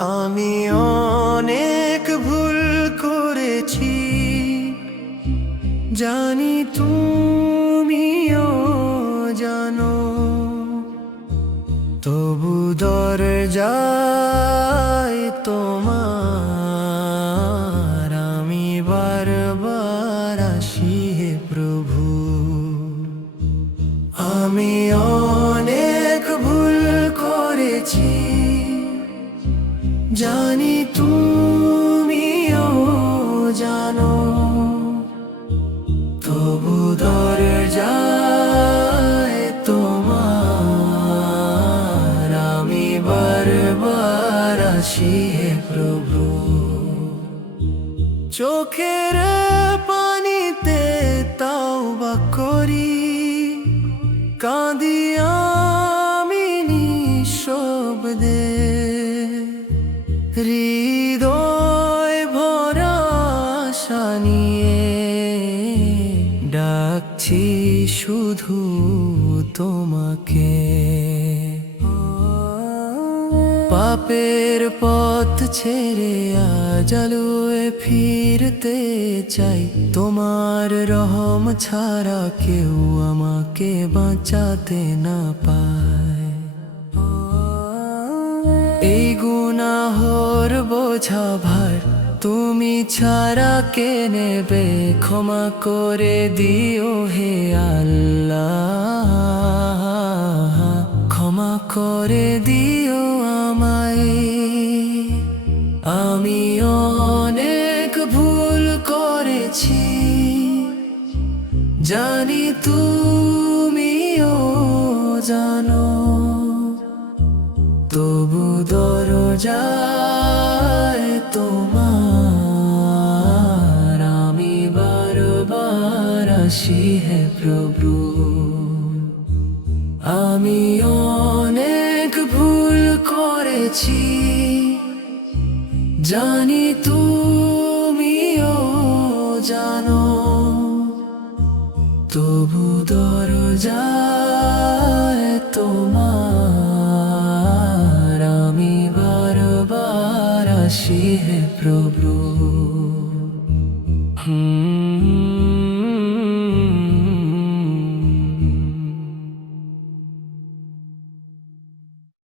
আমি অনেক ভুল করেছি। জানি তুমিও জানো। তবু দরজায় তোমার আমি বারবার আসি প্রভু। আমি জানি তুমিও জানো, তবু দরজায় তোমার। আমি বারবার আসি প্রভু। চোখের পানিতে তাও বা করি, কাঁদি আমি নিঃশব্দে। হৃদয় ভরা ডাকছি শুধু তোমাকে। পাপের পথ ছেড়ে আজালুয়ে ফিরতে চাই। তোমার রহম ছাড়া কেউ আমাকে বাঁচাতে না পায়। এই গুনাহর বোঝা ভার তুমি ছাড়া কে নেবে? ক্ষমা করে দিও হে আল্লাহ। ক্ষমা করে দিও আমায়। আমি অনেক ভুল করেছি। জানি তুমিও জানো। তবু দরজায় তোমার আমি বারবার আসি হে প্রভু। আমি অনেক ভুল করেছি, জানি তুমিও জানো। তবু দরজায় তোমার te probru. Hmm.